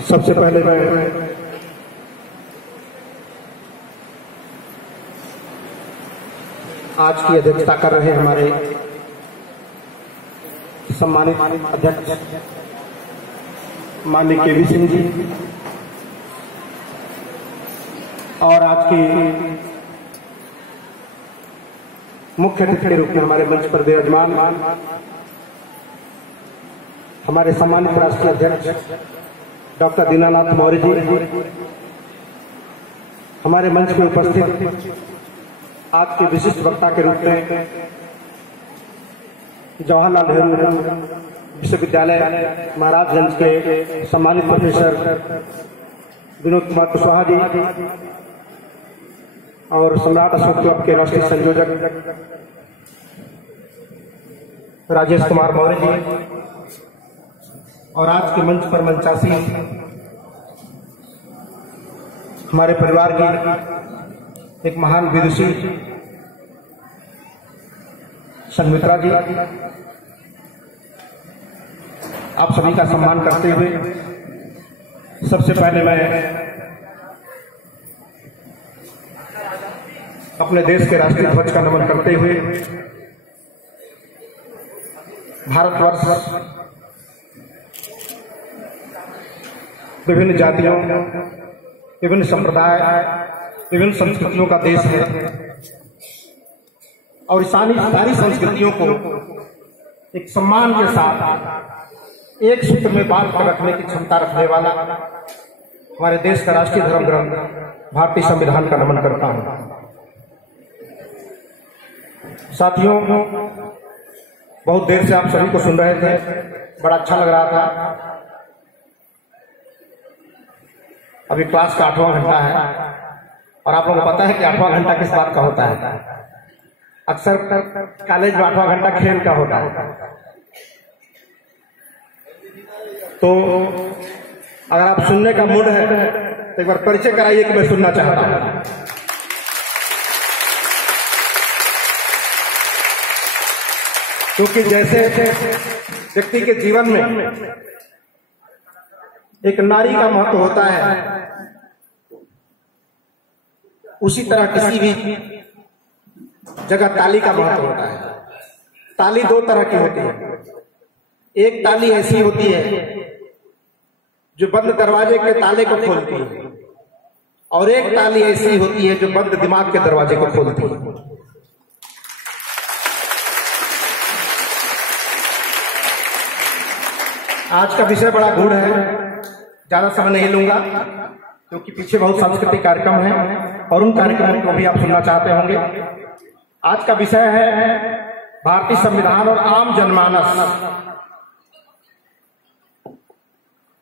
सबसे पहले मैं आज की अध्यक्षता कर रहे हमारे सम्मानित अध्यक्ष माननीय केवी सिंह जी और आज की मुख्य अतिथि के रूप में हमारे मंच पर विराजमान हमारे सम्मानित राष्ट्रीय अध्यक्ष डॉक्टर दीनानाथ मौर्य जी, हमारे मंच में उपस्थित आज के विशिष्ट वक्ता के रूप में जवाहरलाल नेहरू विश्वविद्यालय महाराजगंज के सम्मानित प्रोफेसर विनोद कुमार कुशवाहा जी और सम्राट अशोक क्लब के राष्ट्रीय संयोजक राजेश कुमार मौर्य जी और आज के मंच पर मंचासी हमारे परिवार की एक महान विदुषी संघमित्रा जी, आप सभी का सम्मान करते हुए सबसे पहले मैं अपने देश के राष्ट्रीय ध्वज का नमन करते हुए भारतवर्ष विभिन्न जातियों, विभिन्न संप्रदाय, विभिन्न संस्कृतियों का देश है और सारी संस्कृतियों को एक सम्मान के साथ एक सूत्र में बांध कर रखने की क्षमता रखने वाला हमारे देश का राष्ट्रीय धर्म ग्रंथ भारतीय संविधान का नमन करता हूं। साथियों, बहुत देर से आप सभी को सुन रहे थे, बड़ा अच्छा लग रहा था। अभी क्लास का 8वां घंटा है और आप लोगों को पता है कि 8वां घंटा किस बात का होता है। अक्सर कॉलेज में 8वां घंटा खेल का होता है। तो अगर आप सुनने का मूड है तो एक बार परिचय कराइए कि मैं सुनना चाहता हूं। क्योंकि जैसे व्यक्ति के जीवन में एक नारी का महत्व होता है, उसी तरह किसी भी जगह ताली का महत्व होता है। ताली दो तरह की होती है। एक ताली ऐसी होती है जो बंद दरवाजे के ताले को खोलती है और एक ताली ऐसी होती है जो बंद दिमाग के दरवाजे को खोलती है। आज का विषय बड़ा गूढ़ है, ज्यादा समय नहीं लूंगा क्योंकि पीछे बहुत सांस्कृतिक कार्यक्रम है और उन कार्यक्रमों को भी आप सुनना चाहते होंगे। आज का विषय है भारतीय संविधान और आम जनमानस।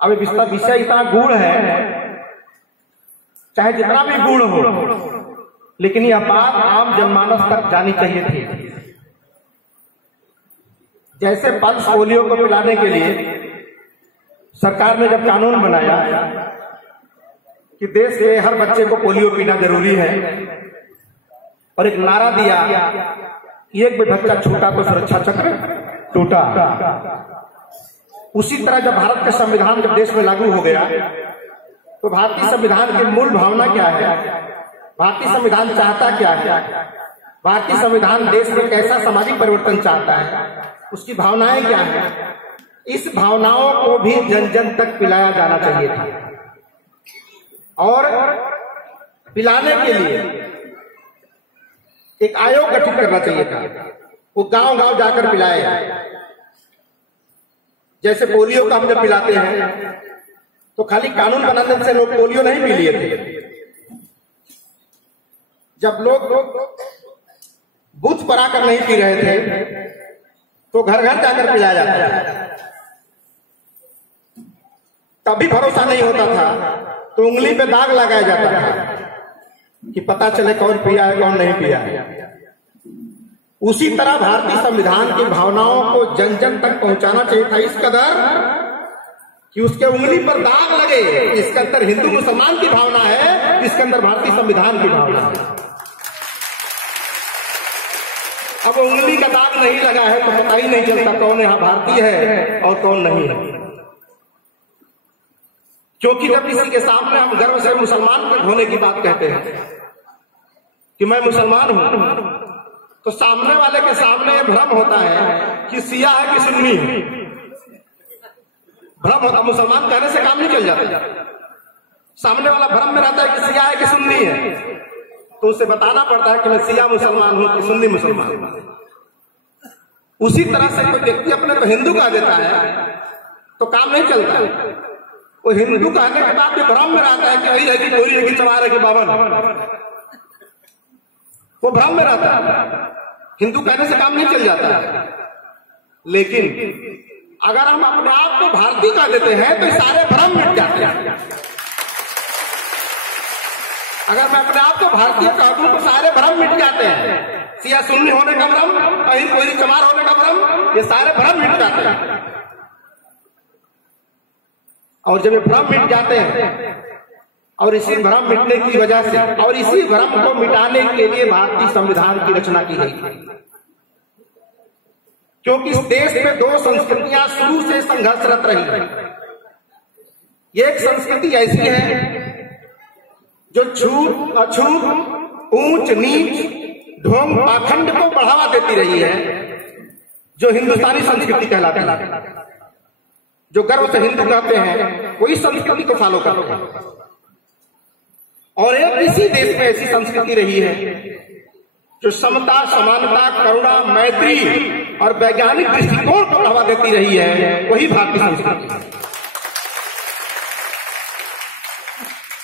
अब विषय इतना गूढ़ है, चाहे जितना भी गूढ़ हो, लेकिन यह बात आम जनमानस तक जानी चाहिए थी। जैसे पल्स पोलियो को पिलाने के लिए सरकार ने जब कानून बनाया कि देश के हर बच्चे को पोलियो पीना जरूरी है और एक नारा दिया कि एक भी बच्चा छूटा तो सुरक्षा चक्र टूटा, उसी तरह जब भारत के संविधान जब देश में लागू हो गया तो भारतीय संविधान की मूल भावना क्या है, भारतीय संविधान चाहता क्या है, भारतीय संविधान देश में कैसा सामाजिक परिवर्तन चाहता है, उसकी भावनाएं क्या है, इस भावनाओं को भी जन जन तक पिलाया जाना चाहिए था। और पिलाने के लिए एक आयोग गठित करना चाहिए था, वो गांव गांव जाकर पिलाए। जैसे पोलियो का हम जब पिलाते हैं तो खाली कानून बनाने से लोग पोलियो नहीं पी लिए थे। जब लोग बूथ पर आकर नहीं पी रहे थे तो घर घर जाकर पिलाया जाता था। तभी भरोसा नहीं होता था तो उंगली पे दाग लगाया जाता था कि पता चले कौन पिया है कौन नहीं पिया है। उसी तरह भारतीय संविधान की भावनाओं को जन जन तक पहुंचाना चाहिए था, इस कदर कि उसके उंगली पर दाग लगे। इसके अंदर हिंदू मुसलमान की भावना है, इसके अंदर भारतीय संविधान की भावना है। अब उंगली का दाग नहीं लगा है तो पता ही नहीं चलता कौन यहाँ भारतीय है और कौन नहीं है। क्योंकि जब किसी के सामने हम गर्व से मुसलमान होने की बात कहते हैं कि मैं मुसलमान हूं, तो सामने वाले के सामने ये भ्रम होता है कि शिया है कि सुन्नी है। भ्रम होता, मुसलमान कहने से काम नहीं चल जाता। सामने वाला भ्रम में रहता है कि शिया है कि सुन्नी है, तो उसे बताना पड़ता है कि मैं शिया मुसलमान हूं कि सुन्नी मुसलमान हूं। उसी तरह से कोई व्यक्ति अपने को हिंदू कह देता है तो काम नहीं चलता। वो हिंदू कहने के बाद भी भ्रम में रहता है कि वही है कि कोरी है कि चमार है कि बावन, वो भ्रम में रहता है। हिंदू कहने से काम नहीं चल जाता है। लेकिन अगर हम अपने आप को भारतीय कह देते हैं तो सारे भ्रम मिट जाते हैं। अगर मैं अपने आप को भारतीय कह दूं तो सारे भ्रम मिट जाते हैं। सिया सुन्नी होने का भ्रम, कहीं कोई चमार होने का भ्रम, ये सारे भ्रम मिट जाते हैं। और जब ये भ्रम मिट जाते हैं, और इसी भ्रम मिटने की वजह से और इसी भ्रम को मिटाने के लिए भारतीय संविधान की रचना की गई। क्योंकि इस देश में दो संस्कृतियां शुरू से संघर्षरत रही। एक संस्कृति ऐसी है जो छूत अछूत, ऊंच नीच, ढोंग पाखंड को बढ़ावा देती रही है, जो हिंदुस्तानी संस्कृति कहलाती है। जो गर्व से हिंदू कहते हैं वही संस्कृति को फॉलो करते हैं। और एक इसी देश में ऐसी संस्कृति रही है जो समता, समानता, करुणा, मैत्री और वैज्ञानिक दृष्टिकोण को बढ़ावा देती रही है, वही भारतीय संस्कृति।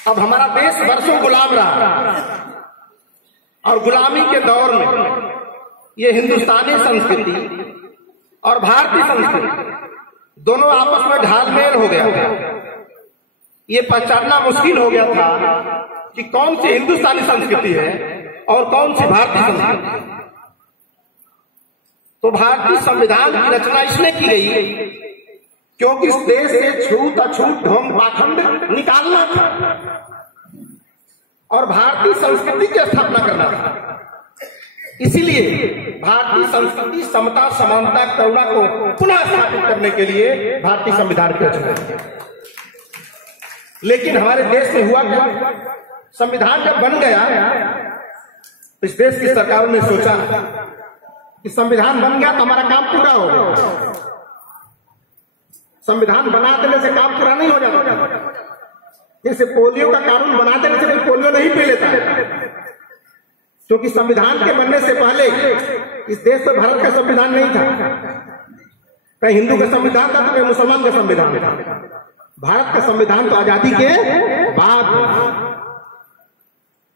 अब हमारा देश वर्षों गुलाम रहा और गुलामी के दौर में ये हिंदुस्तानी संस्कृति और भारतीय संस्कृति दोनों आपस में ढालमेल हो गया। ये पहचानना मुश्किल हो गया था कि कौन सी हिंदुस्तानी संस्कृति है और कौन सी भारतीय संस्कृति। तो भारतीय संविधान की रचना इसलिए की गई क्योंकि इस देश से छूत अछूत, ढोंग पाखंड निकालना था और भारतीय संस्कृति की स्थापना करना था। इसीलिए भारतीय संस्कृति, समता, समानता, करुणा को पुनः स्थापित करने के लिए भारतीय संविधान की रचना की। लेकिन हमारे देश में हुआ क्या, संविधान जब बन गया, इस देश की सरकारों ने सोचा कि संविधान बन गया तो हमारा काम पूरा हो गया। संविधान बना देने से काम पूरा नहीं हो जाता। जैसे पोलियो का कानून बना देने से कोई पोलियो नहीं पी लेता है, क्योंकि संविधान के बनने से पहले इस देश में भारत का संविधान नहीं था। कहीं हिंदू का संविधान था तो कहीं मुसलमान का संविधान था। भारत का संविधान तो आजादी के बाद,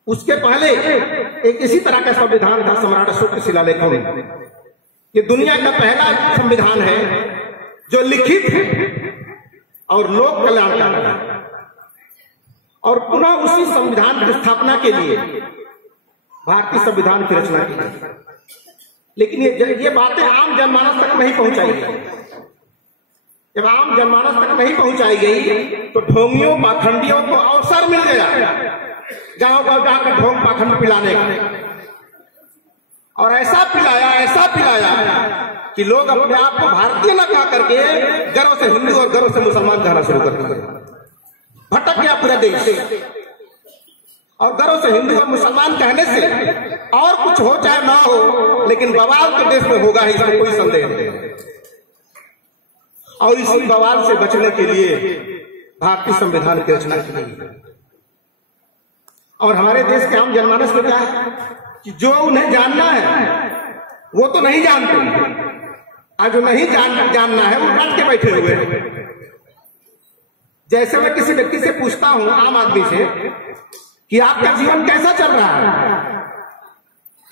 उसके पहले एक इसी तरह का संविधान था, सम्राट अशोक के शिलालेखों में। ये दुनिया का पहला संविधान है जो लिखित और लोक कल्याणकारी है। और पुनः उसी संविधान की स्थापना के लिए भारतीय संविधान की रचना की गई। लेकिन ये बातें आम जनमानस तक नहीं पहुंचाई गई। जब आम जनमानस तक नहीं पहुंचाई गई तो ढोंगियों, पाखंडियों को अवसर मिल गया गांव गांव जाकर ढोंग पाखंड पिलाने का। और ऐसा पिलाया कि लोग अपने आप को भारतीय न कह करके गर्व से हिंदू और गर्व से मुसलमान कहना शुरू कर दिए। भटक गया पूरा देश। और गर्व से हिंदू और मुसलमान कहने से और कुछ हो चाहे ना हो, लेकिन बवाल तो देश में होगा ही, इसमें कोई संदेह नहीं। और इसी बवाल से बचने के लिए भारतीय संविधान की रचना की गई। और हमारे देश के आम जनमानस में क्या है कि जो उन्हें जानना है वो तो नहीं जानते, और जो नहीं जानना है वो डट के बैठे हुए हैं। जैसे मैं किसी व्यक्ति से पूछता हूं, आम आदमी से, कि आपका जीवन कैसा चल रहा है,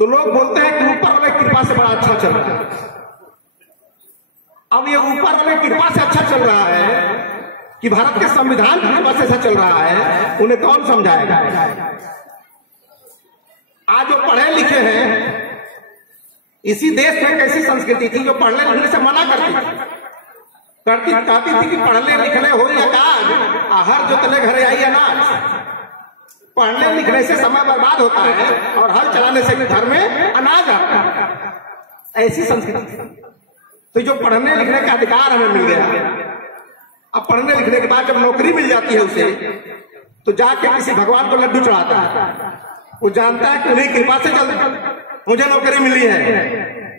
तो लोग बोलते हैं कि ऊपर वाले की कृपा से बड़ा अच्छा चल रहा है। अब ये ऊपर वाले की कृपा से अच्छा चल रहा है कि भारत के संविधान की कृपा से अच्छा चल रहा है, उन्हें कौन समझाएगा। आज जो पढ़े लिखे हैं, इसी देश में एक ऐसी संस्कृति थी जो पढ़ने लिखने से मना कहती थी कि पढ़ने लिखने हो या काज, हर जोतने घरे आई अनाज। पढ़ने लिखने से समय बर्बाद होता है और हल चलाने से घर में अनाज आता है। ऐसी संस्कृति। तो जो पढ़ने लिखने का अधिकार हमें मिल गया, अब पढ़ने लिखने के बाद जब नौकरी मिल जाती है उसे, तो जाके किसी भगवान को लड्डू चढ़ाता है। वो जानता है कि उन्हीं कृपा से मुझे नौकरी मिली है,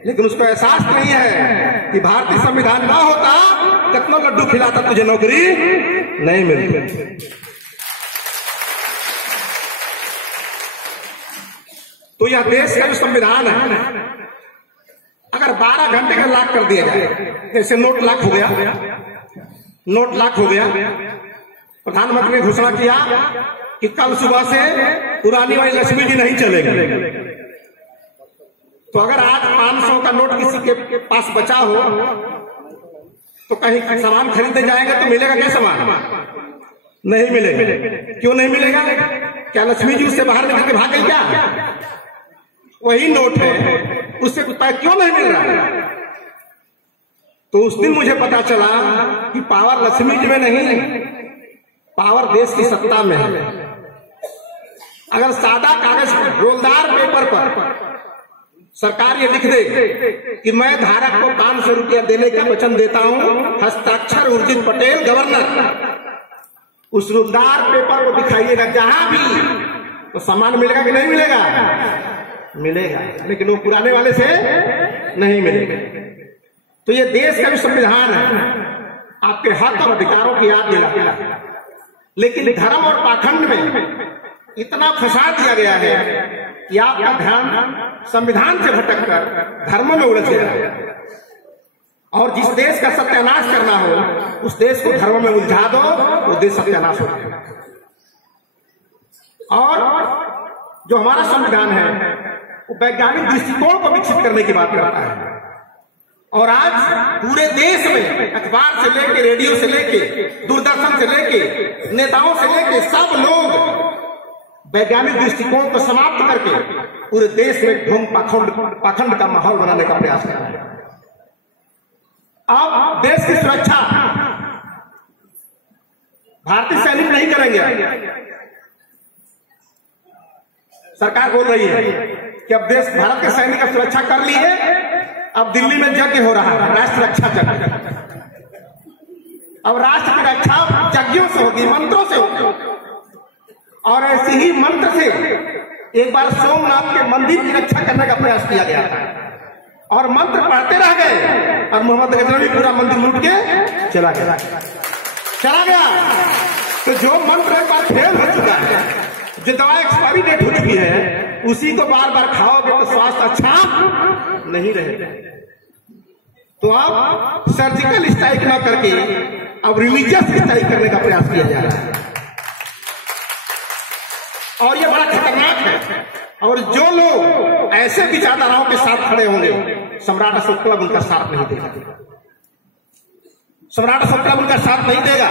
लेकिन उसको एहसास नहीं है कि भारतीय संविधान ना होता कितना लड्डू खिलाता तुझे नौकरी नहीं मिलती। तो यह देश का जो संविधान है, अगर 12 घंटे का लॉक कर दिया जाए, जैसे नोट लॉक हो गया, नोट लॉक हो गया, प्रधानमंत्री ने घोषणा किया कि कल सुबह से पुरानी वाली लक्ष्मी जी नहीं चलेगी। तो अगर आज 500 का नोट किसी के पास बचा हो, तो कहीं सामान खरीदने जाएंगे तो मिलेगा क्या सामान? नहीं मिलेगा। क्यों नहीं मिलेगा? क्या लक्ष्मी जी उससे बाहर निकल के भाग गई क्या? वही नोट है, उससे कुछ क्यों नहीं मिल रहा है? तो उस दिन मुझे पता चला कि पावर लक्ष्मी जी में नहीं, पावर देश की सत्ता में है। अगर सादा कागज पर, रोलदार पेपर पर सरकार ये लिख दे कि मैं धारक को 500 रुपया देने का वचन देता हूं, हस्ताक्षर उर्जित पटेल गवर्नर, उस रोलदार पेपर को दिखाइएगा जहां भी, तो सामान मिलेगा कि नहीं मिलेगा? मिलेगा, लेकिन वो पुराने वाले से नहीं मिलेगा। तो ये देश का जो संविधान है आपके हक और अधिकारों की याद दिलाता है, लेकिन धर्म और पाखंड में इतना फंसा दिया गया है कि आपका ध्यान संविधान से भटककर धर्म में उलझ गया। और जिस देश का सत्यानाश करना हो, उस देश को धर्म में उलझा दो, वो देश सत्यानाश हो जाएगा। और जो हमारा संविधान है वो वैज्ञानिक दृष्टिकोण को विकसित करने की बात करता है। और आज पूरे देश में अखबार से लेके, रेडियो से लेके, दूरदर्शन से लेके, नेताओं से लेके सब लोग वैज्ञानिक दृष्टिकोण को समाप्त करके पूरे देश में ढोंग पाखंड का माहौल बनाने का प्रयास कर रहे हैं। अब देश की सुरक्षा भारतीय सैनिक नहीं करेंगे। सरकार बोल रही है कि अब देश भारत के सैनिक की सुरक्षा कर ली है, अब दिल्ली में यज्ञ हो रहा है, राष्ट्र रक्षा यज्ञ। अब राष्ट्र की रक्षा यज्ञों से होगी, मंत्रों से होगी। और ऐसे ही मंत्र से एक बार सोमनाथ के मंदिर की रक्षा करने का प्रयास किया गया था, और मंत्र पढ़ते रह गए, और मोहम्मद गजनवी पूरा मंदिर लूट के चला गया। तो जो मंत्र एक बार फेल हो चुका है, जो दवा एक्सपायरी डेट हो चुकी है, उसी को बार बार खाओगे तो स्वास्थ्य अच्छा नहीं रहेगा। तो अब सर्जिकल स्ट्राइक न करके अब रिलीजियस स्ट्राइक करने का प्रयास किया जा रहा है, और ये बड़ा खतरनाक है। और जो लोग ऐसे विचारधाराओं के साथ खड़े होंगे, सम्राट अशोक क्लब उनका साथ नहीं देगा। सम्राट अशोक क्लब उनका साथ नहीं देगा।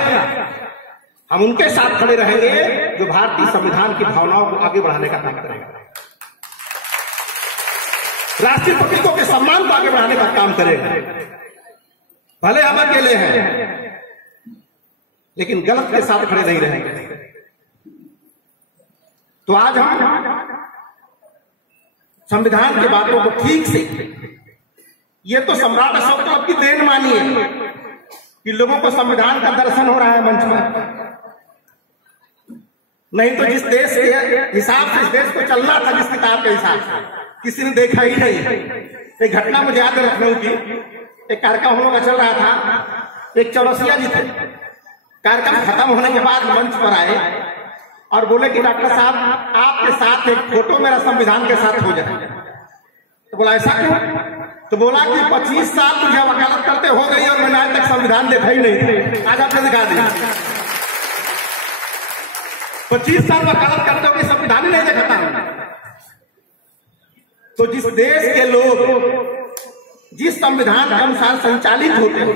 हम उनके साथ खड़े रहेंगे जो भारतीय संविधान की भावनाओं को आगे बढ़ाने का काम करेगा, राष्ट्रीय प्रतीकों के सम्मान को आगे बढ़ाने का काम करेगा। भले हम अकेले हैं, लेकिन गलत के साथ खड़े नहीं रहेंगे। तो आज हम संविधान की बातों को ठीक से, ये तो सम्राट अशोक क्लब की देन मानिए कि लोगों को संविधान का दर्शन हो रहा है मंच पर। नहीं तो जिस देश के हिसाब से इस देश को चलना था, जिस किताब के हिसाब से, किसी ने देखा ही नहीं। एक घटना मुझे याद है लखनऊ की, एक कार्यक्रम हम लोग का चल रहा था, एक चौरसिया जी थे। कार्यक्रम खत्म होने के बाद मंच पर आए और बोले कि डॉक्टर साहब आपके साथ एक फोटो मेरा संविधान के साथ हो जाए। तो बोला ऐसा क्यों? तो बोला कि 25 साल तुझे वकालत करते हो गई और मैंने आज तक संविधान देखा ही नहीं, आज आपने दिखा दिया। 25 साल वकालत करते हो कि संविधान ही नहीं देखा था। तो जिस देश के लोग जिस संविधान के अनुसार संचालित होते हैं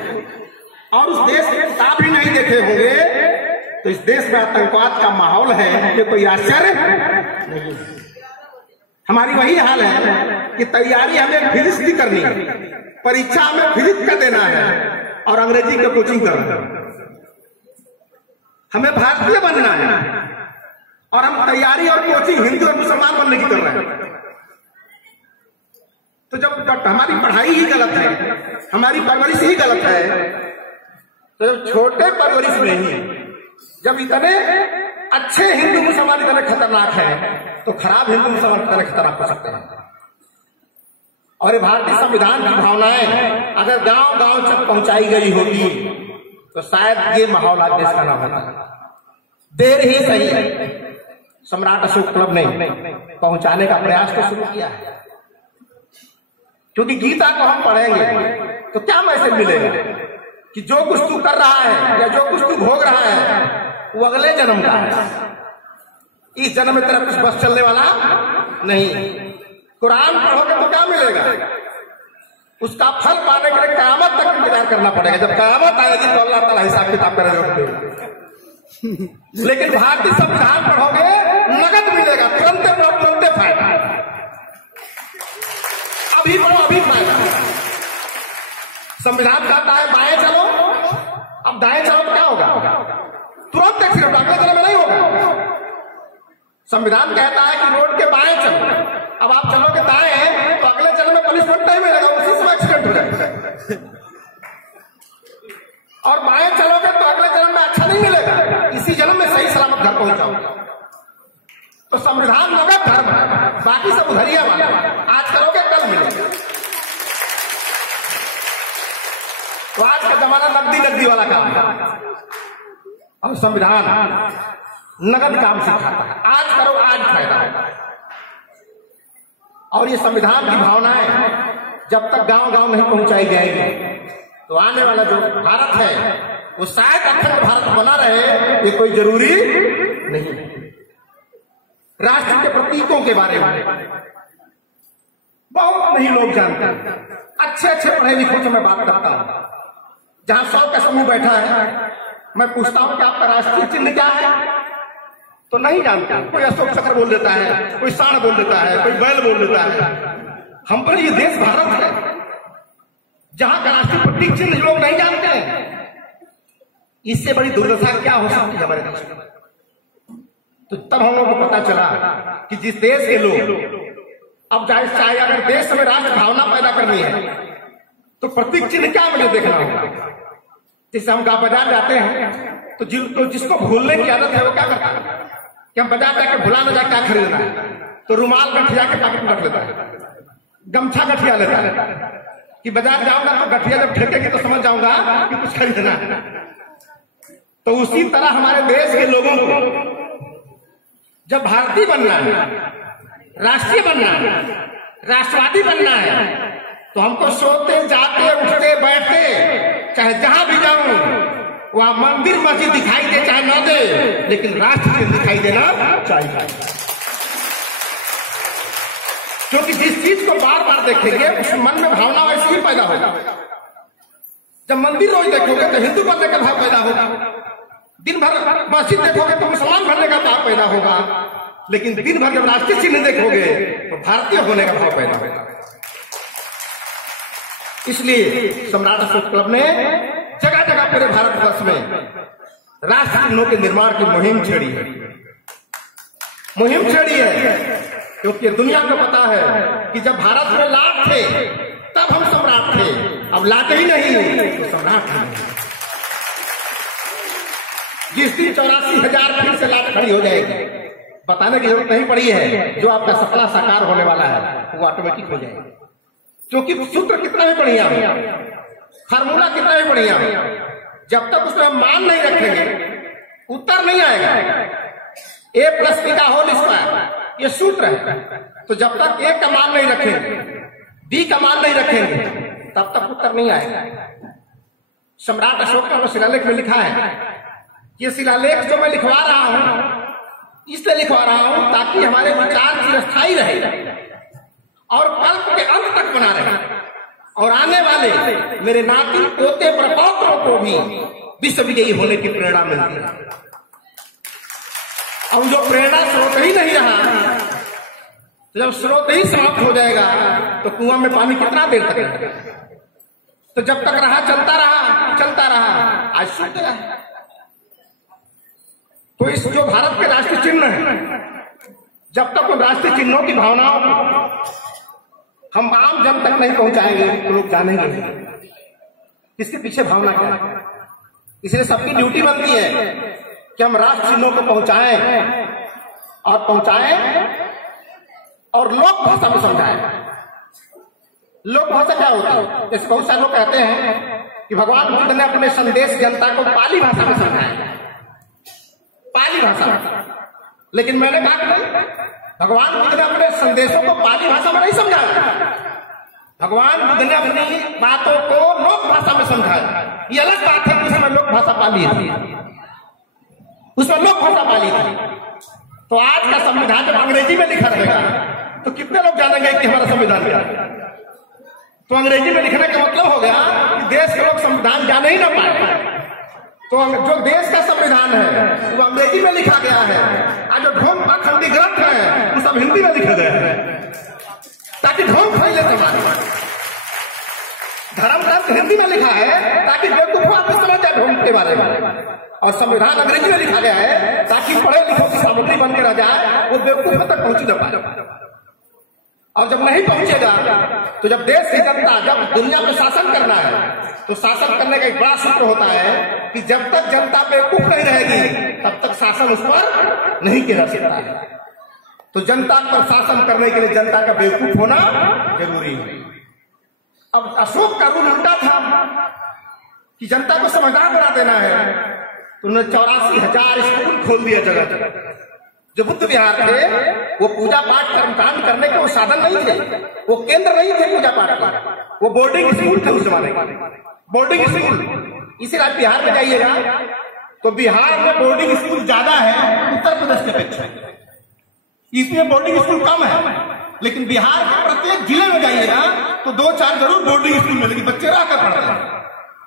और उस देश के किताब ही नहीं देखे होंगे, तो इस देश में आतंकवाद का माहौल है, ये कोई आश्चर्य नहीं। हमारी वही हाल है कि तैयारी हमें फिजिक्स की करनी है, परीक्षा हमें फिजिक्स का देना है और अंग्रेजी का कोचिंग करना है। हमें भारतीय बनना है और हम तैयारी और कोचिंग हिंदू और मुसलमान बनने की कर रहे हैं। तो जब हमारी पढ़ाई ही गलत है, हमारी परवरिश ही गलत है, तो जब छोटे परवरिश में ही जब इतने अच्छे हिंदू मुसलमान इतने खतरनाक हैं, तो खराब हिंदू मुसलमान इतने खतरनाक हो सकते हैं। और ये भारतीय संविधान की भावनाएं अगर गांव गांव तक पहुंचाई गई होगी तो शायद ये माहौल आज देश का ना होता। देर ही सही है, सम्राट अशोक क्लब ने पहुंचाने का प्रयास तो शुरू किया है। क्योंकि गीता को हम पढ़ेंगे तो क्या मैसेज मिलेगा कि जो कुछ तू कर रहा है या जो कुछ तू भोग रहा है वो अगले जन्म का है, इस जन्म में तेरा कुछ बस चलने वाला नहीं। कुरान पढ़ोगे तो क्या मिलेगा? उसका फल पाने के लिए क़यामत तक इंतजार करना पड़ेगा। जब क़यामत आएगी तो अल्लाह ताला हिसाब किताब करेगा। लेकिन भारतीय संविधान पढ़ोगे नगद मिलेगा, तुरंत पढ़ो तुरंत फायदा, अभी पढ़ो अभी फायदा। संविधान कहता है बाएं चलो, अब दाएं चलो तो क्या होगा? तुरंत एक्सीडेंट, अगले जन्म में नहीं होगा। संविधान कहता है कि रोड के बाएं चलो, अब आप चलोगे दाएं तो अगले जन्म में पनिशमेंट नहीं मिलेगा, उसी समय एक्सीडेंट हो जाएगा। और बाएं चलोगे तो अगले जन्म में अच्छा नहीं मिलेगा, इसी जन्म में सही सलामत घर पहुंच जाओगे। तो संविधान नगद धर्म है, बाकी सब उधरिया वाला, आज करोगे कल मिलेगा। तो आज का जमाना नकदी वाला काम है और संविधान नगद काम सिखाता है, आज करो आज फायदा होगा। और ये संविधान की भावनाएं जब तक गांव गांव नहीं पहुंचाई जाएगी तो आने वाला जो भारत है वो शायद अखंड भारत बना रहे, ये कोई जरूरी नहीं। राष्ट्र के प्रतीकों के बारे में बहुत नहीं लोग जानते। अच्छे अच्छे पढ़े लिखों से मैं बात करता हूं, जहां 100 का समूह बैठा है, मैं पूछता हूं कि आपका राष्ट्रीय चिन्ह क्या है, तो नहीं जानता। कोई अशोक चक्र बोल देता है, कोई सांड बोल देता है, कोई बैल बोल देता है। हम पर ये देश भारत है जहां का राष्ट्रीय प्रतीक चिन्ह लोग नहीं जानते हैं। इससे बड़ी दुर्दशा क्या हो सकती है हमारे देश में? तो तब हम लोगों को पता चला कि जिस देश के लोग अब चाहे अगर देश में राष्ट्र भावना पैदा करनी है तो प्रतीक चिन्ह क्या मुझे देखना होगा। जैसे हम बाजार जाते हैं तो जिसको भूलने की आदत है वो क्या करता है कि हम बाजार जाके भुला न जाए क्या खरीदना है, तो रुमाल गठिया के पैकेट में रख लेता है, गमछा गठिया लेता है कि बाजार जाऊंगा तो गठिया जब ठेकेगी तो समझ जाऊंगा कि कुछ खरीदना है। तो उसी तरह हमारे देश के लोगों को जब भारतीय बनना है, राष्ट्रीय बनना है, राष्ट्रवादी बनना है, तो हमको सोते जाते उठते बैठते चाहे जहां भी जाऊं वहां मंदिर मस्जिद दिखाई दे चाहे न दे, लेकिन राष्ट्र चिन्ह दिखाई देना चाहिए। क्योंकि जिस चीज को बार बार देखेंगे उस मन में भावना वैसी ही पैदा होगा। जब मंदिर रोज देखोगे तो हिंदू बनने का भाव पैदा होगा, दिन भर मस्जिद देखोगे तो मुसलमान बनने का भाव पैदा होगा, लेकिन दिन भर जब राष्ट्रीय चिन्ह देखोगे तो भारतीय होने का भाव पैदा होगा। इसलिए सम्राट अशोक क्लब ने जगह जगह पूरे भारतवर्ष में राष्ट्र चिन्हों के निर्माण की मुहिम छेड़ी है, क्योंकि दुनिया को पता है कि जब भारत में लाट थे तब हम सम्राट थे, अब लाट ही नहीं तो सम्राट नहीं। जिस दिन 84,000 फिर से लाट खड़ी हो जाएगी, बताने की जरूरत नहीं पड़ी है, जो आपका सपना साकार होने वाला है वो ऑटोमेटिक हो जाएगा। क्योंकि सूत्र कितना भी बढ़िया हो, फार्मूला कितना भी बढ़िया हो, जब तक उसमें हम मान नहीं रखेंगे उत्तर नहीं आएगा। A+B का होल स्क्वायर ये सूत्र है, तो जब तक A का मान नहीं रखेंगे, B का मान नहीं रखेंगे, तब तक उत्तर नहीं आएगा। सम्राट अशोक का शिलालेख में लिखा है, ये शिलालेख जो मैं लिखवा रहा हूं इसलिए लिखवा रहा हूं ताकि हमारे विचार चिरस्थायी रहे और कल्प के अंत तक बना रहे, और आने वाले मेरे नाती पोते प्रपौत्रों को भी विश्व विजयी होने की प्रेरणा मिलती है। अब जो प्रेरणा स्रोत ही नहीं रहा, तो जब स्रोत ही समाप्त हो जाएगा तो कुआं में पानी कितना देर तक रहेगा? तो जब तक रहा चलता रहा, आज सूख गया। तो इस जो भारत के राष्ट्रीय चिन्ह है, जब तक उन राष्ट्रीय चिन्हों की भावनाओं को हम आम जन तक नहीं पहुंचाएंगे तो लोग जानेंगे इसके पीछे भावना क्या है। इसलिए सबकी ड्यूटी बनती है कि हम राष्ट्र चिन्हों को पहुंचाएं और लोक भाषा में समझाएं। लोक भाषा क्या होती है? जैसे बहुत सारे लोग कहते हैं कि भगवान बुद्ध ने अपने संदेश जनता को पाली भाषा में समझाया, पाली भाषा। लेकिन मैंने कहा नहीं, भगवान बुद्ध ने अपने संदेशों को पाली भाषा में नहीं समझाया, भगवान बुद्ध ने अपनी बातों को लोक भाषा में समझाया। ये अलग बात है कि उसमें लोक भाषा पाली थी, उसमें लोक भाषा पाली थी। तो आज का संविधान जब अंग्रेजी में लिखा रहेगा तो कितने लोग जानेंगे कि हमारा संविधान क्या है? तो अंग्रेजी में लिखने का मतलब हो गया कि देश के लोग संविधान जाने ही ना पाए। तो जो देश का संविधान है वो अंग्रेजी में लिखा गया है, और जो ढोंग पाखंडी ग्रंथ है वो सब हिंदी में लिखे गए हैं ताकि ढोंग फैले समाज में। धर्म ग्रंथ हिंदी में लिखा है ताकि बेवकूफों आपको समझ जाए ढोंग के बारे में, और संविधान अंग्रेजी में लिखा गया है ताकि पढ़े लिखों की सामग्री बन के रह जाए, वो बेवकूफों तक पहुंच न पाए। और जब नहीं पहुंचेगा तो जब देश की जनता, जब दुनिया में शासन करना है तो शासन करने का एक बड़ा सूत्र होता है कि जब तक जनता बेवकूफ नहीं रहेगी तब तक शासन उस पर नहीं किया जा सकता है। तो जनता पर शासन करने के लिए जनता का बेवकूफ होना जरूरी है। अब अशोक का रूल उल्टा था कि जनता को समझदार बना देना है, तो उन्होंने 84,000 स्कूल खोल दिया जगह जगह। जो बुद्ध विहार थे वो पूजा पाठ कर्मकांड करने के वो साधन नहीं थे, वो केंद्र नहीं थे पूजा पाठ का, वो बोर्डिंग स्कूल थे उस जमाने का, बोर्डिंग स्कूल। इसीलिए आप बिहार में जाइएगा तो बिहार में बोर्डिंग स्कूल ज्यादा है उत्तर प्रदेश के अपेक्षा, इसमें बोर्डिंग स्कूल कम है। लेकिन बिहार के प्रत्येक जिले में जाइएगा तो 2-4 जरूर बोर्डिंग स्कूल मिलेगी, बच्चे रहकर पढ़ते हैं।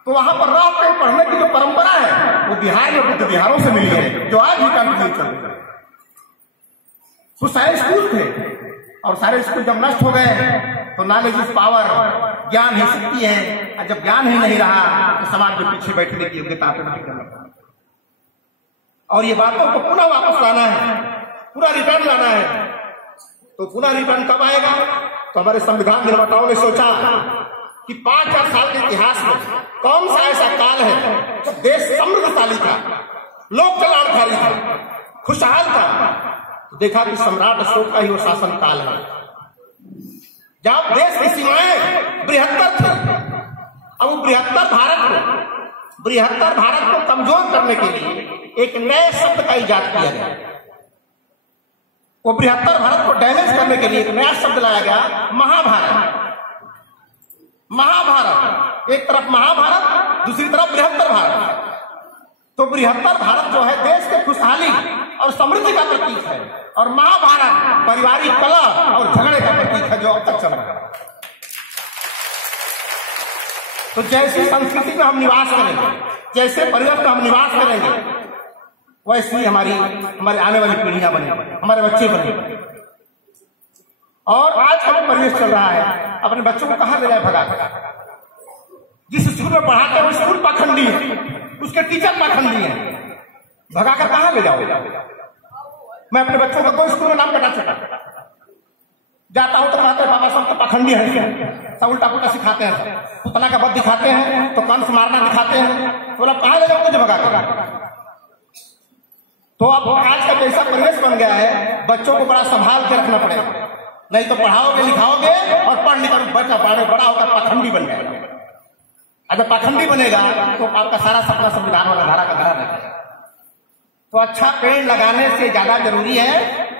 तो वहां पर रह कर पढ़ने की जो परंपरा है वो बिहार में बुद्ध विहारों से मिली है, जो आज भी कंटिन्यू चल रही है। वो सारे स्कूल थे, और सारे स्कूल जब नष्ट हो गए तो नॉलेज इज पावर, ज्ञान ही शक्ति है, और जब ज्ञान ही नहीं रहा तो समाज में पीछे बैठने की योग्यता पे नहीं करना। और ये बातों को पुनः वापस लाना है, पूरा रिटर्न लाना है। तो पुनः रिटर्न कब आएगा? तो हमारे संविधान निर्माताओं ने सोचा कि 5,000 साल के इतिहास में कौन सा ऐसा काल है जब देश समृद्धशाली था, लोक कल्याणकारी था, खुशहाल था। तो देखा कि सम्राट अशोक का ही वो शासन काल है जब देश की सीमाएं बृहत्तर थी। अब वो बृहत्तर भारत को कमजोर करने के लिए एक नए शब्द का इजाद किया गया। वो बृहत्तर भारत को डैमेज करने के लिए एक नया शब्द लाया गया, महाभारत। महाभारत, एक तरफ महाभारत, दूसरी तरफ बृहत्तर भारत। तो बृहत्तर भारत जो है देश के खुशहाली और समृद्धि का प्रतीक है, और महाभारत पारिवारिक कलह और झगड़े का प्रतीक है जो अब तक चल रहा है। तो जैसी संस्कृति में हम निवास करेंगे, जैसे परिवेश में हम निवास करेंगे, वैसी हमारी आने वाली पीढ़ियां बनेंगी, हमारे बच्चे बनेंगे। और आज हमें परिवेश चल रहा है, अपने बच्चों को कहां ले जाए भगा कर? जिस स्कूल में पढ़ाते हैं वो स्कूल पाखंडी है, उसके टीचर पाखंडी है, भगा कर कहां ले जाओ? मैं अपने बच्चों को कोई स्कूल में नाम बता सकता, जाता हूं तो कहते हैं पापा सब तो पाखंडी है, सब उल्टा पुल्टा सिखाते हैं, पुतना का वध दिखाते हैं तो कंस मारना दिखाते हैं, तो कहां ले जाओ मुझे भगा कर? तो अब आज का जैसा परिवेश बन गया है, बच्चों को बड़ा संभाल के रखना पड़ेगा, नहीं तो पढ़ाओगे लिखाओगे और पढ़ लिख बच्चा बड़ा होकर पाखंडी बन जाएगा। अगर पाखंडी बनेगा तो आपका सारा सपना संविधान वाला धारा का धारा रहेगा। तो अच्छा पेड़ लगाने से ज्यादा जरूरी है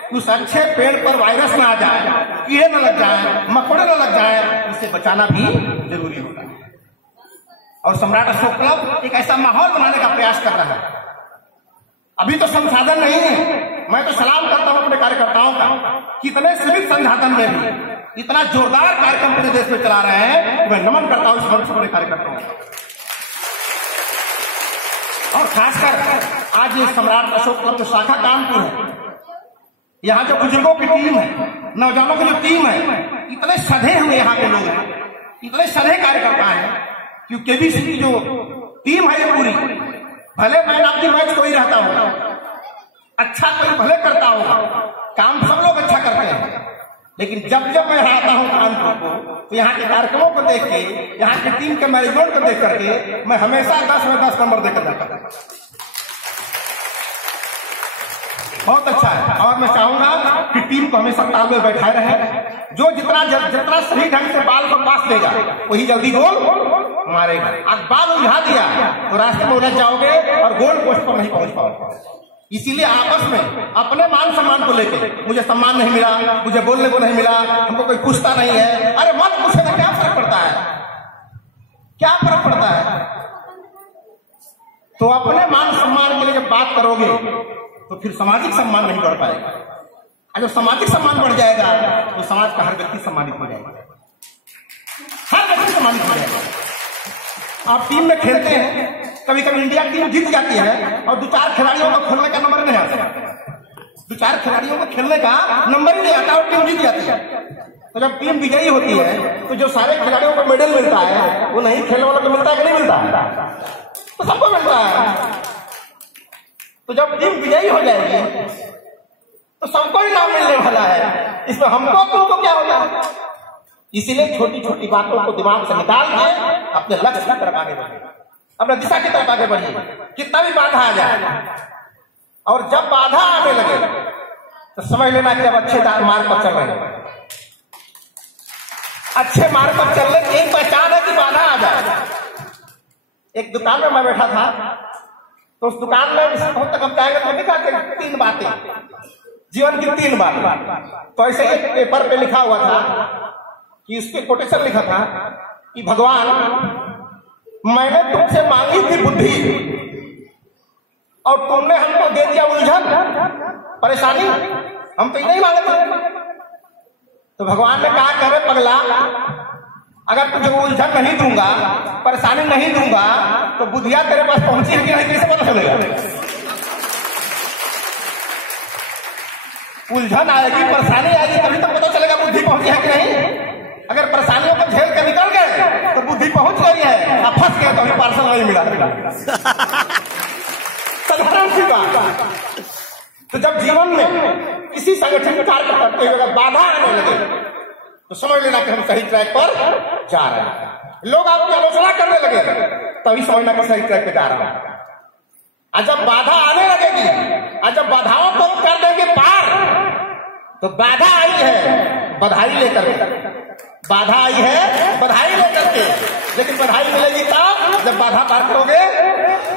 कि उस अच्छे पेड़ पर वायरस ना आ जाए, कीड़े न लग जाए, मकोड़े न लग जाए, उसे बचाना भी जरूरी होता है। और सम्राट अशोक क्लब एक ऐसा माहौल बनाने का प्रयास कर रहा है। अभी तो संसाधन नहीं है, मैं तो सलाम करता हूं अपने कार्यकर्ताओं का, कितने सीमित संसाधन में भी इतना जोरदार कार्यक्रम पूरे देश में चला रहे हैं। मैं नमन करता हूं इस मंच पर कार्यकर्ताओं को। और खासकर आज ये सम्राट अशोक क्लब जो शाखा कानपुर है, यहाँ जो बुजुर्गों की टीम है, नौजवानों की जो टीम है, इतने सधे हुए यहाँ के लोग हैं, इतने सधे कार्यकर्ता हैं कि केबीसी की जो टीम है ये पूरी, भले मैन ऑफ द मैच कोई रहता होगा, अच्छा कोई भले करता होगा, काम सब लोग अच्छा करते हैं, लेकिन जब जब मैं यहाँ आता हूँ कानपुर को, तो यहाँ के कार्यक्रमों को देख के, यहाँ की टीम के मैनेजमेंट को देख करके मैं हमेशा 10 में 10 नंबर देकर जाता हूँ। बहुत अच्छा है। और मैं चाहूंगा कि टीम को हमेशा ताल में बैठाए रहे। जो जितना सही ढंग से बाल को पास देगा वही जल्दी गोल मारेगा। आज बाल उलझा दिया तो रास्ते में उलझ जाओगे और गोल पोस्ट पर नहीं पहुंच पाओगे। इसीलिए आपस में अपने मान सम्मान को लेकर, मुझे सम्मान नहीं मिला, मुझे बोलने को नहीं मिला, हमको कोई पूछता नहीं है, अरे मत पूछे तो क्या फर्क पड़ता है, क्या फर्क पड़ता है। तो अपने मान सम्मान के लिए जब बात करोगे तो फिर सामाजिक सम्मान नहीं बढ़ पाएगा। और जब सामाजिक सम्मान बढ़ जाएगा तो समाज का हर व्यक्ति सम्मानित हो जाएगा, हर व्यक्ति सम्मानित हो जाएगा। आप टीम में खेलते हैं, कभी कभी इंडिया टीम जीत जाती है और 2-4 खिलाड़ियों को खेलने का नंबर नहीं आता, 2-4 खिलाड़ियों को खेलने का नंबर ही नहीं आता और टीम जीत जाती है। तो जब टीम विजयी होती है तो जो सारे खिलाड़ियों को मेडल मिलता है वो नहीं खेलने वालों को मिलता है कि नहीं मिलता है? तो सबको मिलता है। तो जब टीम विजयी हो जाएगी तो सबको ही नाम मिलने वाला है, इसमें हमको तुमको क्या होता है। इसीलिए छोटी छोटी बातों को दिमाग से निकाल के अपने लक्ष्य की तरफ आगे बढ़िए, अपने दिशा की तरफ आगे बढ़िए, कितना भी बाधा आ जाए। और जब बाधा आने लगे तो समझ लेना कि अब अच्छे मार्ग पर चल रहे हैं। अच्छे मार्ग पर चलने की एक पहचान है कि बाधा आ जाए। एक दुकान में मैं बैठा था तो उस दुकान में बहुत तक हम चाहेंगे तो लिखा के 3 बातें, जीवन की 3 बातें। तो ऐसे एक पेपर पे लिखा हुआ था कि उसके कोटेशन लिखा था कि भगवान, मैंने तुमसे मांगी थी बुद्धि और तुमने हमको दे दिया उलझन, परेशानी। हम तो नहीं मांगे थे। तो भगवान ने कहा, करे पगला, अगर तुझे उलझन नहीं दूंगा, परेशानी नहीं दूंगा तो बुद्धिया तेरे पास पहुंची है कि नहीं, कैसे पता चलेगा। उलझन आएगी, परेशानी आएगी, तभी तो पता चलेगा बुद्धि पहुंची है कि नहीं। अगर परेशानियों को झेल के निकल गए तो बुद्धि पहुंच गई है, अब फंस गए तो हमें पार्सल नहीं मिला। साधारण सी बात। तो जब जीवन में किसी संगठन कार्य करते हुए अगर बाधा आने लगे तो समझ लेना कि हम सही ट्रैक पर जा रहे हैं। लोग आपकी आलोचना करने लगे तभी समझना कि सही ट्रैक पर जा रहा है। और जब बाधा आने लगेगी और जब बाधाओं को कर देंगे पार, तो बाधा आई है बधाई लेकर के, बाधा आई है बधाई लेकर के, लेकिन बधाई मिलेगी तब जब बाधा पार करोगे,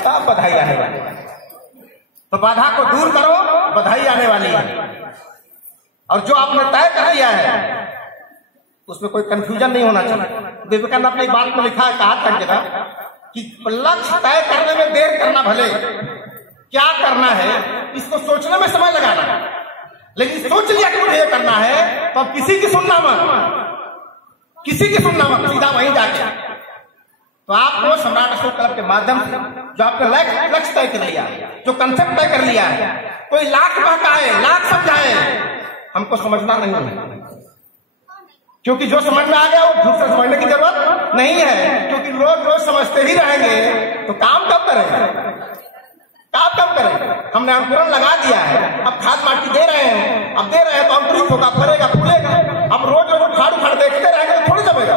तब बधाई आने वाली है। तो बाधा को दूर करो, बधाई आने वाली है। और जो आपने तय कर लिया है उसमें कोई कंफ्यूजन नहीं होना चाहिए। विवेकानंद अपनी बात में लिखा है, कहा था जगह कि लक्ष्य तय करने में देर करना भले, क्या करना है इसको सोचने में समय लगाना, लेकिन सोच लिया कि मुझे ये करना है तो अब किसी की सुनना मत, किसी की सुनना मत, सीधा वहीं जाके। तो आपको सम्राट अशोक क्लब के माध्यम से जो आपका लक्ष्य तय कर लिया, जो कंसेप्ट तय कर लिया है, कोई लाख बहकाए, लाख समझाए, हमको समझना नहीं है। क्योंकि जो समझ में आ गया वो दूसरे समझने की जरूरत नहीं है। क्योंकि लोग रोज समझते ही रहेंगे तो काम कब करेंगे, काम कब करेंगे। हमने अंकुरण लगा दिया है, अब खाद माटी दे रहे हैं, अब दे रहे हैं तो अंकुरित होगा, फलेगा, फूलेगा। अब रोज रोज उखाड़ उखाड़ देखते रहेंगे तो थोड़ी जमेगा।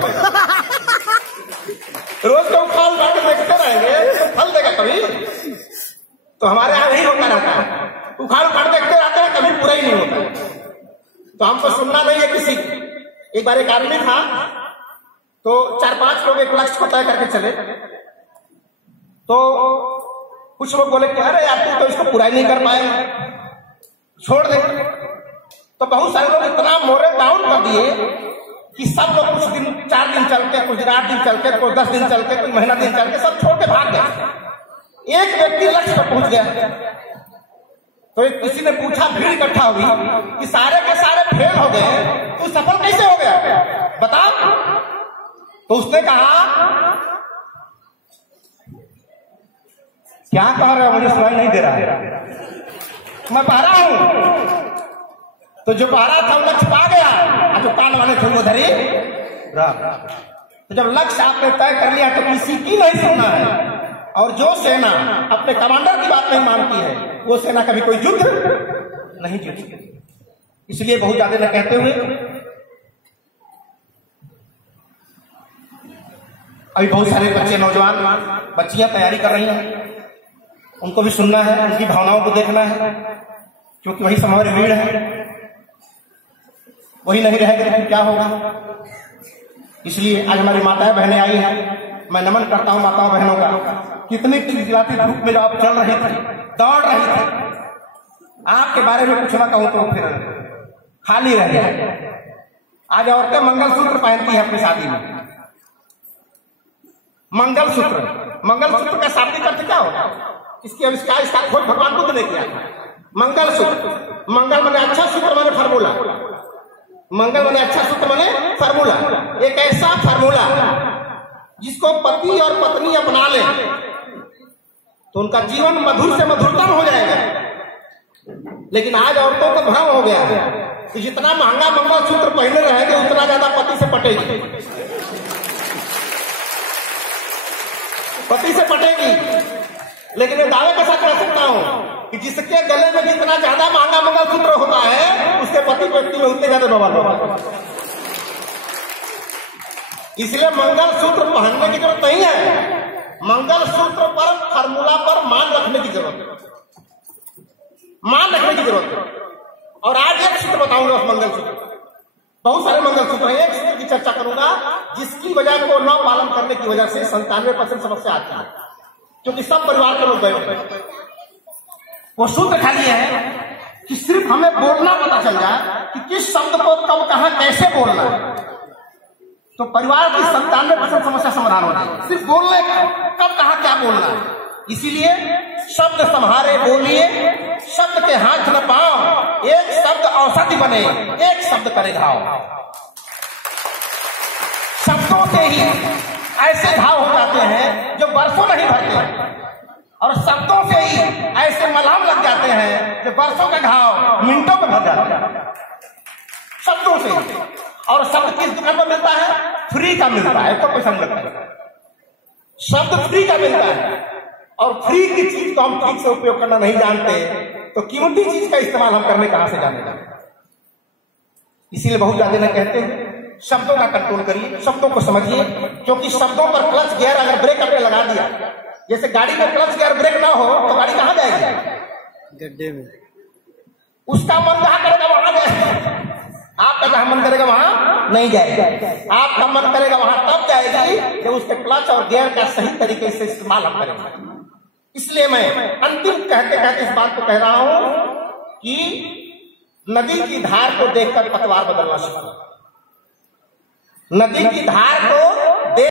रोज को उखाड़ उखाड़ देखते रहेंगे तो फल देगा कभी। तो हमारे यहाँ नहीं होता रहता है, उखाड़ उखाड़ देखते रहते हैं, कभी पूरा ही नहीं होता। तो हमको सुनना नहीं है किसी। एक बार एक आदमी था तो 4-5 लोग एक लक्ष्य को तय करके चले, तो कुछ लोग बोले कि अरे यार तू तो इसको पूरा ही नहीं कर पाए, छोड़ दे। तो बहुत सारे लोग इतना मोरल डाउन कर दिए कि सब लोग कुछ दिन, 4 दिन चल के, कुछ दिन 8 दिन चल के, कुछ 10 दिन चल के, कुछ महीना दिन चल के सब छोड़ के भाग गए। एक व्यक्ति लक्ष्य पर पहुंच गया। तो एक किसी ने पूछा, भीड़ इकट्ठा हुई कि सारे के सारे फेल हो गए, तू सफल कैसे हो गया, बता। तो उसने कहा, क्या कह रहे हो, मुझे सुनाई नहीं दे रहा है, मैं पा रहा हूं। तो जो पा रहा था वो लक्ष्य पा गया, और जो कान वाले थे वो धरी। तो जब लक्ष्य आपने तय कर लिया तो किसी की नहीं सुनना है। और जो सेना अपने कमांडर की बात नहीं मानती है वो सेना कभी कोई युद्ध नहीं जीती। इसलिए बहुत ज्यादा न कहते हुए अभी बहुत सारे बच्चे, नौजवान बच्चियां तैयारी कर रही हैं, उनको भी सुनना है, उनकी भावनाओं को देखना है, क्योंकि वही हमारी रीढ़ है, वही नहीं रहेगा तो क्या होगा। इसलिए आज हमारी माताएं बहनें आई हैं, मैं नमन करता हूं माताओं बहनों का। कितनी खिलखिलाती धूप में जो आप चल रहे थे, दौड़ रहे थे, आपके बारे में कुछ ना कहूं तो फिर खाली रह जाए। आज औरतें मंगलसूत्र पहनती है अपनी शादी में। मंगलसूत्र का शाब्दिक अर्थ क्या होगा? इसकी आविष्कार इसका खोज भगवान बुद्ध ने किया। मंगलसूत्र, मंगल माने अच्छा, सूत्र माने फार्मूला। मंगल माने अच्छा, सूत्र माने फार्मूला। एक ऐसा फार्मूला जिसको पति और पत्नी अपना ले तो उनका जीवन मधुर से मधुरतम हो जाएगा। लेकिन आज औरतों को भ्रम हो गया है कि जितना महंगा मंगलसूत्र पहने रहेंगे उतना ज्यादा पति से पटेगी, पति से पटेगी। लेकिन मैं दावे के साथ कह सकता हूं कि जिसके गले में जितना ज्यादा महंगा मंगलसूत्र होता है उसके पति पत्नी में उतने ज्यादा बवाल होगा। इसलिए मंगलसूत्र पहनने की जरूरत नहीं है, मंगलसूत्र पर, फार्मूला पर मान रखने की जरूरत है, मान रखने की जरूरत है। और आज एक सूत्र बताऊंगा उस मंगलसूत्र, बहुत सारे मंगलसूत्र हैं, एक सूत्र की चर्चा करूंगा जिसकी वजह को न पालन करने की वजह से 97% समस्या आती है, क्योंकि सब परिवार के लोग बैठे। वो सूत्र खाली है कि सिर्फ हमें बोलना पता चल जाए कि किस शब्द को कब कहां कैसे बोलना है, तो परिवार की 97% समस्या समाधान हो जाएगी। सिर्फ बोलने कब कहां क्या बोलना है। इसीलिए शब्द संहारे बोलिए, शब्द के हाथ न पाओ, एक शब्द औषधि बने, एक शब्द करे घाव। शब्दों से ही ऐसे घाव हो जाते हैं जो बरसों नहीं भरते, और शब्दों से ही ऐसे मलहम लग जाते हैं जो बरसों का घाव मिनटों में भर जाते हैं। शब्दों से। और शब्द किस दुकान पर मिलता है? फ्री का मिलता है, तो पैसा नहीं लगता है। शब्द फ्री का मिलता है, और फ्री की चीज को हम ठीक से उपयोग करना नहीं जानते तो कीमती चीज का इस्तेमाल हम करने कहां से जानेंगे। इसीलिए बहुत ज्यादा न कहते हैं शब्दों का कंट्रोल करिए, शब्दों को समझिए, क्योंकि शब्दों पर क्लच गियर अगर ब्रेक आपने लगा दिया, जैसे गाड़ी में क्लच गियर ब्रेक ना हो तो गाड़ी कहां जाएगी? गड्ढे में। उसका मन जहां करेगा वहां जाएगा, आपका जहां मन करेगा वहां नहीं जाएगा। आपका मन करेगा वहां तब जाएगी जब उसके क्लच और गियर का सही तरीके से इस्तेमाल हम करेंगे। इसलिए मैं अंतिम कहते कहते इस बात को कह रहा हूं कि नदी की धार को देखकर पतवार बदलना सीखो। नदी की धार को